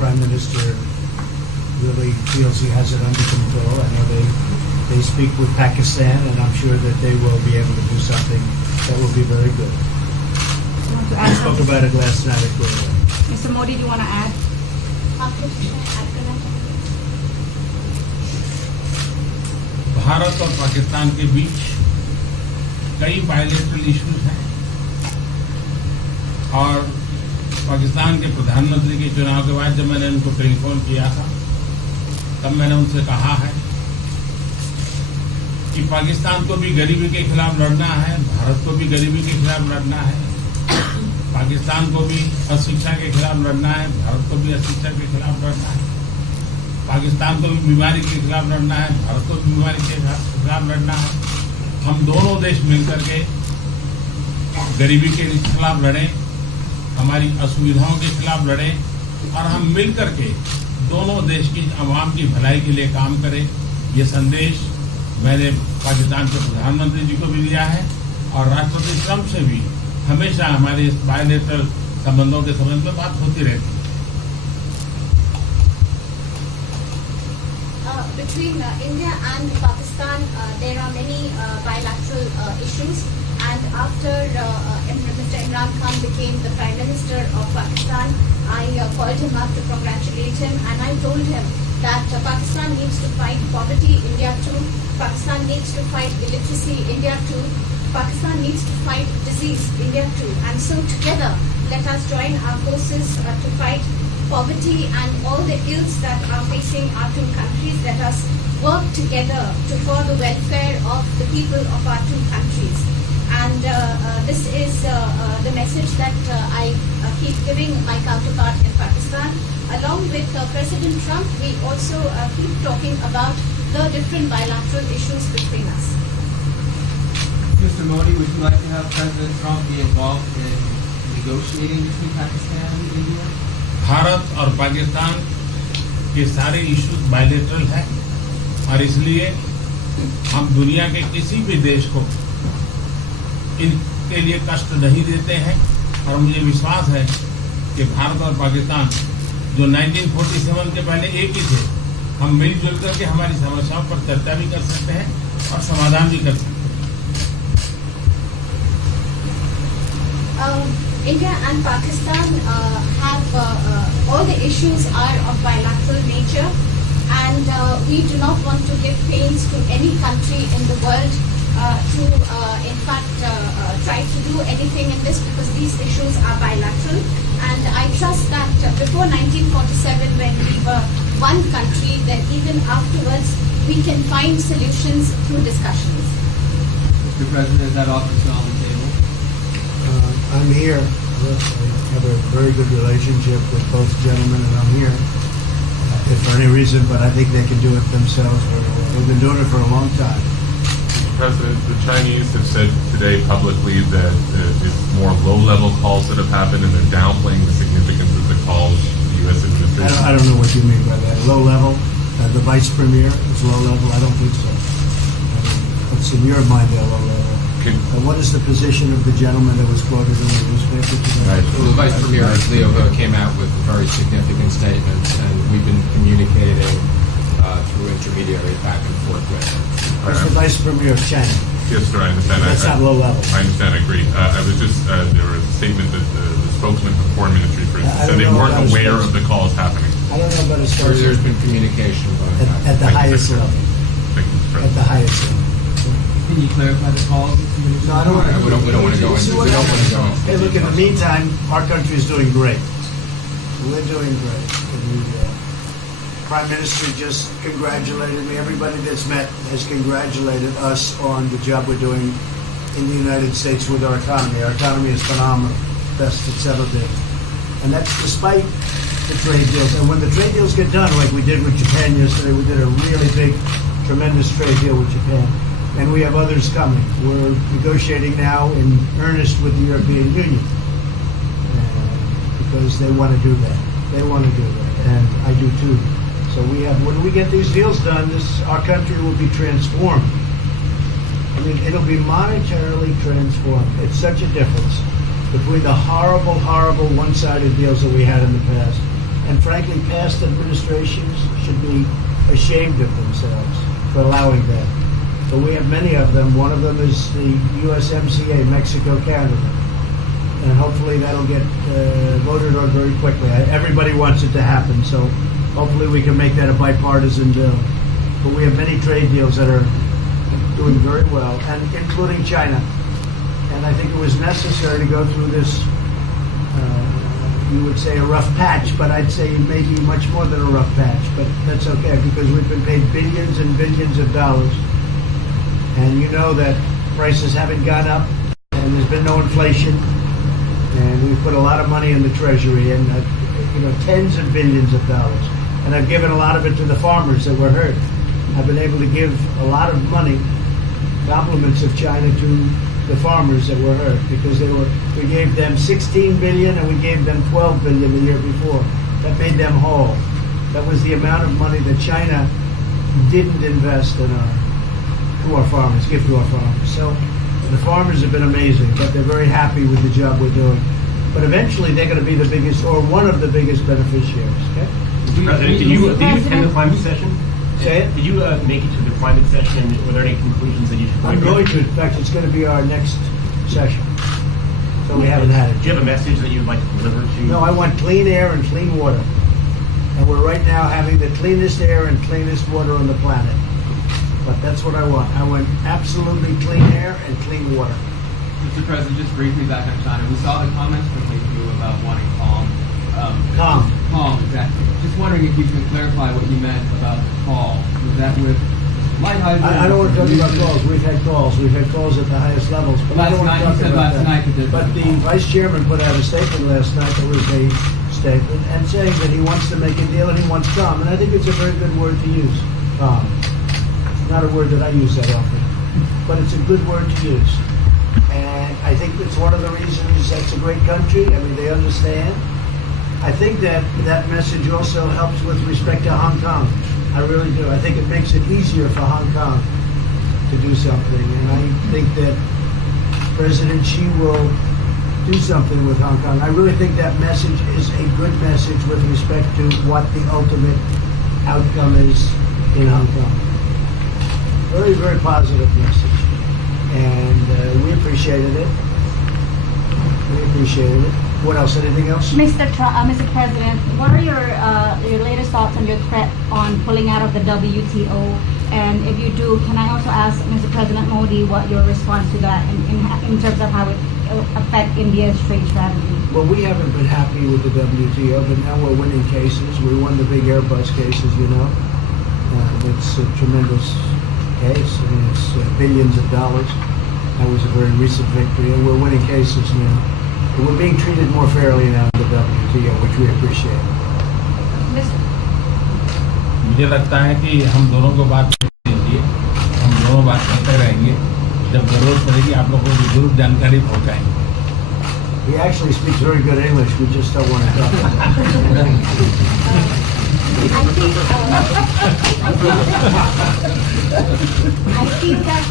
Prime Minister really feels he has it under control. I know they speak with Pakistan, and I'm sure that they will be able to do something that will be very good. I spoke about it last night at Kodela. Mr. Modi, do you want to add? Bharat और पाकिस्तान के बीच कई bilateral issues हैं और पाकिस्तान के प्रधानमंत्री के चुनाव के बाद जब मैंने उनको टेलीफोन किया था तब मैंने उनसे कहा है कि पाकिस्तान को भी गरीबी के खिलाफ लड़ना है, भारत को भी गरीबी के खिलाफ लड़ना है, पाकिस्तान को भी अशिक्षा के खिलाफ लड़ना है, भारत को भी अशिक्षा के खिलाफ लड़ना है, पाकिस्तान को भी बीमारी के खिलाफ लड़ना है, भारत को भी बीमारी के खिलाफ लड़ना है। हम दोनों देश मिलकर के गरीबी के खिलाफ लड़ें, हमारी असुविधाओं के खिलाफ लड़ें और हम मिलकर के दोनों देश की आवाम की भलाई के लिए काम करें। ये संदेश मैंने पाकिस्तान के प्रधानमंत्री जी को भी दिया है और राष्ट्रपति ट्रंप से भी हमेशा हमारे इस बायलैटरल संबंधों के संबंध में बात होती रहती है। Between India and Pakistan, there are many bilateral issues. And after Mr. Imran Khan became the Prime Minister of Pakistan, I called him up to congratulate him, and I told him that Pakistan needs to fight poverty, India too. Pakistan needs to fight illiteracy, India too. Pakistan needs to fight disease, India too. And so together, let us join our forces to fight poverty and all the ills that are facing our two countries. Let us work together for the welfare of the people of our two countries. And this is the message that I keep giving my counterpart in Pakistan. Along with President Trump, we also keep talking about the different bilateral issues between us. Mr. Modi, would you like to have President Trump be involved in negotiating between Pakistan and India? Bharat और पाकिस्तान के सारे issues bilateral हैं और इसलिए हम दुनिया के किसी भी देश को इनके लिए कष्ट नहीं देते हैं और मुझे विश्वास है कि भारत और पाकिस्तान जो 1947 के पहले एक ही थे, हम मिलजुल करके हमारी समस्याओं पर चर्चा भी कर सकते हैं और समाधान भी कर सकते हैं। India and Pakistan have all the issues are of bilateral nature, and we do not want to give pains to any country in the world to in fact try to do anything in this, because these issues are bilateral. And I trust that before 1947, when we were one country, then even afterwards we can find solutions through discussions. Mr. President, is that offer still on the table? I'm here. I have a very good relationship with both gentlemen, and I'm here. If for any reason, but I think they can do it themselves very well. They've been doing it for a long time. Mr. President, the Chinese have said today publicly that it's more low-level calls that have happened, and they're downplaying the significance of the calls the U.S. administration. I don't know what you mean by that. Low level? The vice premier is low level? I don't think so. What's in your mind, they're low level? What is the position of the gentleman that was quoted in the newspaper today? Right. Well, the Vice Premier, Leo Ho, came out with very significant statements, and we've been communicating through intermediaries back and forth with him. Who's the Vice Premier of China? Yes, sir, I understand. That's not low level. I understand, I agree. I was just, there was a statement that the spokesman for the Foreign Ministry, for instance, said they weren't aware of the calls happening. I don't know about his There's been communication at the highest level. Thank you, Mr. At the President. highest level. Can you clarify the calls? No, I don't want to. We don't want to go into. We don't want to go into. Hey, look, in the meantime, our country is doing great. We're doing great. The Prime Minister just congratulated me. Everybody that's met has congratulated us on the job we're doing in the United States with our economy. Our economy is phenomenal, best it's ever been. And that's despite the trade deals. And when the trade deals get done, like we did with Japan yesterday, we did a really big, tremendous trade deal with Japan. And we have others coming. We're negotiating now in earnest with the European Union because they want to do that. They want to do that, and I do too. So we have. When we get these deals done, our country will be transformed. I mean, it'll be monetarily transformed. It's such a difference between the horrible, horrible one-sided deals that we had in the past And frankly, past administrations should be ashamed of themselves for allowing that. But we have many of them. One of them is the USMCA, Mexico, Canada. And hopefully that'll get voted on very quickly. Everybody wants it to happen, so hopefully we can make that a bipartisan bill. But we have many trade deals that are doing very well, and including China. And I think it was necessary to go through this, you would say a rough patch, but I'd say maybe much more than a rough patch. But that's okay, because we've been paid billions and billions of dollars. And you know that prices haven't gone up, and there's been no inflation. And we've put a lot of money in the treasury, and tens of billions of dollars. And I've given a lot of it to the farmers that were hurt. I've been able to give a lot of money, compliments of China, to the farmers that were hurt, because we gave them 16 billion and we gave them 12 billion the year before. That made them whole. That was the amount of money that China didn't invest in our farmers, give to our farmers. So the farmers have been amazing, but they're very happy with the job we're doing. But eventually they're going to be the biggest, or one of the biggest beneficiaries. Okay? Mr. President, did you attend the climate session? Say it? Did you make it to the climate session? Were there any conclusions that you should? I'm going to. In fact, it's going to be our next session. So we haven't had it. Do you have a message that you would like to deliver to? No, I want clean air and clean water. And we're right now having the cleanest air and cleanest water on the planet. But that's what I want. I want absolutely clean air and clean water. Mr. President, just briefly back on China. We saw the comments from you about wanting calm. Calm, exactly. Just wondering if you can clarify what you meant about the call. Was that with lighthearted? I don't want to talk about calls. We've had calls. We've had calls at the highest levels. But I don't want to talk about that. But the vice chairman put out a statement last night that was a statement and saying that he wants to make a deal and he wants calm. And I think it's a very good word to use, calm. It's not a word that I use that often, but it's a good word to use. And I think it's one of the reasons that's a great country. I mean, they understand. I think that message also helps with respect to Hong Kong. I really do. I think it makes it easier for Hong Kong to do something. And I think that President Xi will do something with Hong Kong. I really think that message is a good message with respect to what the ultimate outcome is in Hong Kong. Very, very positive message. And we appreciated it. We appreciated it. What else? Anything else? Mr. President, what are your latest thoughts on your threat on pulling out of the WTO? And if you do, can I also ask Mr. President Modi what your response to that in terms of how it will affect India's trade strategy? Well, we haven't been happy with the WTO, but now we're winning cases. We won the big Airbus cases, you know. It's a tremendous case. I mean, it's billions of dollars. That was a very recent victory, and we're winning cases now. We're being treated more fairly now in the WTO, which we appreciate. मुझे लगता है कि हम दोनों को बात दीजिए, हम दोनों बात करते रहेंगे. जब जरूरत पड़ेगी आप लोगों को जरूर जानकारी पहुंचाएंगे. He actually speaks very good English. We just don't want to talk about it. I feel that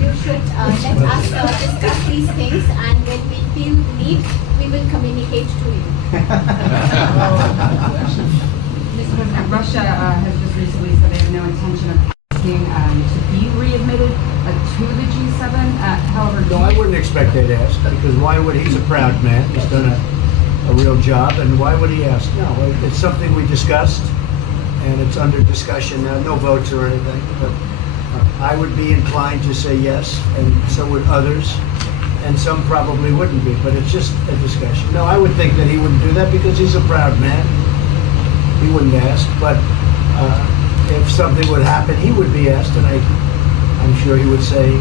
you should let us discuss these things, and when we feel need, we will communicate to you. Mr. President, Russia has just recently said they have no intention of asking to be readmitted to the G7. However, no, I wouldn't expect they'd ask, because why would he's a proud man. He's done a real job, and why would he ask? No, it's something we discussed, and it's under discussion now. No votes or anything, but I would be inclined to say yes, and so would others, and some probably wouldn't be, but it's just a discussion. No, I would think that he wouldn't do that because he's a proud man. He wouldn't ask, but if something would happen, he would be asked, and I'm sure he would say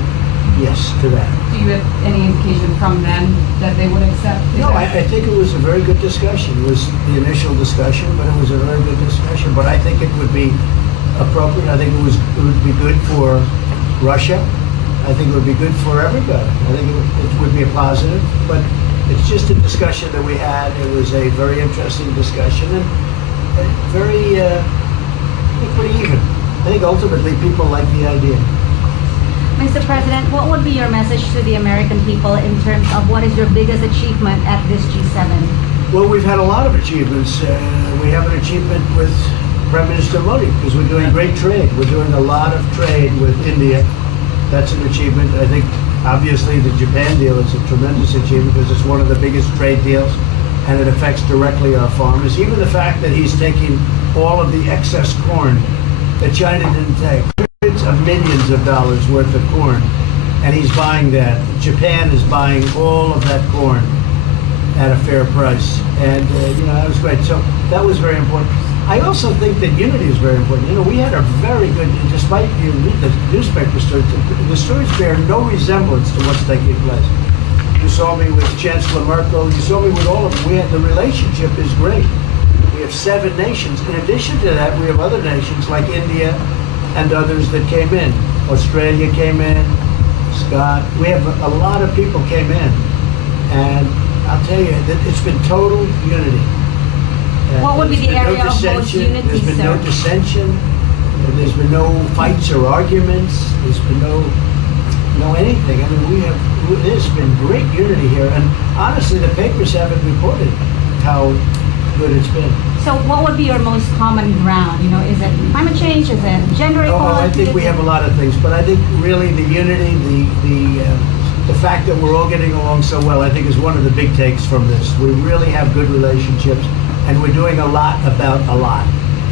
yes to that. Do you have any indication from them that they would accept? No, I think it was a very good discussion. It was the initial discussion, but it was a very good discussion. But I think it would be appropriate. I think it would be good for Russia. I think it would be good for everybody. I think it would be a positive. But it's just a discussion that we had. It was a very interesting discussion and very, I think, pretty even. I think ultimately people like the idea. Mr. President, what would be your message to the American people in terms of what is your biggest achievement at this G7? Well, we've had a lot of achievements. We have an achievement with Prime Minister Modi because we're doing great trade. We're doing a lot of trade with India. That's an achievement. I think obviously the Japan deal is a tremendous achievement because it's one of the biggest trade deals and it affects directly our farmers. Even the fact that he's taking all of the excess corn that China didn't take, hundreds of millions of dollars worth of corn, and he's buying that. Japan is buying all of that corn at a fair price. And, that was great. So that was very important. I also think that unity is very important. We had a very good, despite you read the newspaper stories, the stories bear no resemblance to what's taking place. You saw me with Chancellor Merkel. You saw me with all of them. The relationship is great. We have 7 nations. In addition to that, we have other nations like India and others that came in. Australia came in, Scott. We have a lot of people came in. And I'll tell you, that it's been total unity. What would be the area of most unity, There's been no dissension. There's been no fights or arguments. There's been no anything. I mean, there's been great unity here. And honestly, the papers haven't reported how good it's been. So what would be your most common ground? Is it climate change? Is it gender equality? I think we have a lot of things, but I think really the unity, the fact that we're all getting along so well, I think is one of the big takes from this. We really have good relationships, and we're doing a lot about a lot.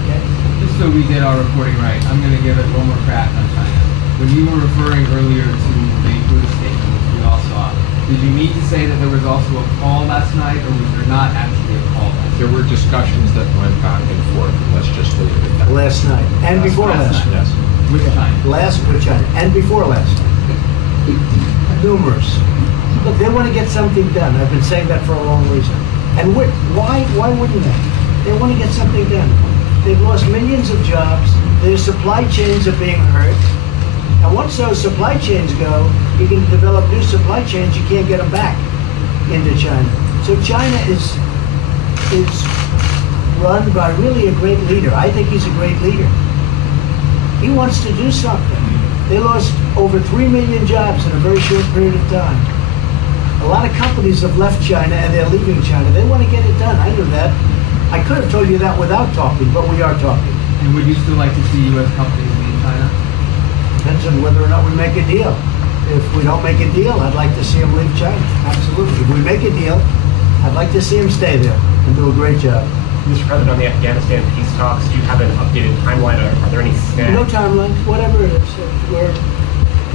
Okay? Just so we get our reporting right, I'm going to give it one more crack on China. When you were referring earlier to the Buddhist statement, which we all saw, did you mean to say that there was also a call last night, or was there not actually a call last night? There were discussions that went back and forth. Let's just leave it at that. Last night, and before last night. Yes. With China? With China, and before last night. Numerous. Look, they want to get something done. I've been saying that for a long reason. And why wouldn't they? They want to get something done. They've lost millions of jobs. Their supply chains are being hurt. And once those supply chains go, you can develop new supply chains. You can't get them back into China. So China is run by really a great leader. I think he's a great leader. He wants to do something. They lost over 3 million jobs in a very short period of time. A lot of companies have left China and they're leaving China. They want to get it done. I knew that. I could have told you that without talking, but we are talking. And would you still like to see U.S. companies leave China? Depends on whether or not we make a deal. If we don't make a deal, I'd like to see them leave China. Absolutely. If we make a deal, I'd like to see them stay there and do a great job. Mr. President, on the Afghanistan peace talks, do you have an updated timeline? Are there any snags? No timeline, whatever it is. We're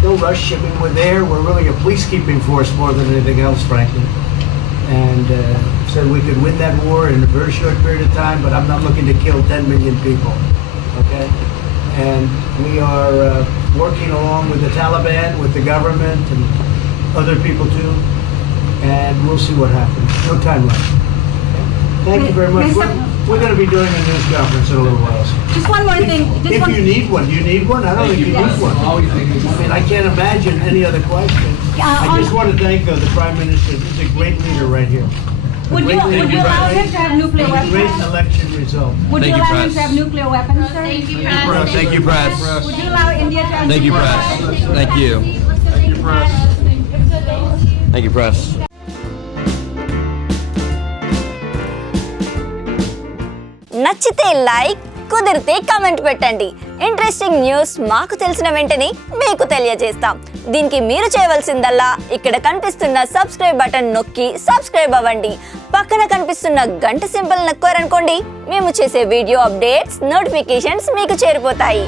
no rush. I mean, we're there. We're really a peacekeeping force more than anything else, frankly. And said we could win that war in a very short period of time, but I'm not looking to kill 10 million people. Okay? And we are working along with the Taliban, with the government, and other people too. And we'll see what happens. No timeline. Thank you very much. We're going to be doing a news conference in a little while. Just one more thing. If you need one, you need one? I don't think you need one. I mean, I can't imagine any other question. I just want to thank the Prime Minister. He's a great leader right here. Would you allow him to have nuclear weapons? Great election result. Would you allow him to have nuclear weapons, sir? Thank you, Press. Thank you, Press. Would you allow India to have Thank you, nuclear Press. weapons? Thank you. Thank you, Press. Thank you, Press. నచ్చితే like, కుదిరితే comment పెట్టండి. Interesting news మాకు తెలిసిన వెంటనే మీకు తెలియజేస్తాం. దీనికి మీరు చేయవలసిందల్లా ఇక్కడ కనిపిస్తున్న సబ్స్క్రైబ్ బటన్ నొక్కి సబ్స్క్రైబ్ అవ్వండి. పక్కన కనిపిస్తున్న గంట సింబల్ నొక్కారనుకోండి, మేము చేసే వీడియో అప్డేట్స్, నోటిఫికేషన్స్ మీకు చేరిపోతాయి.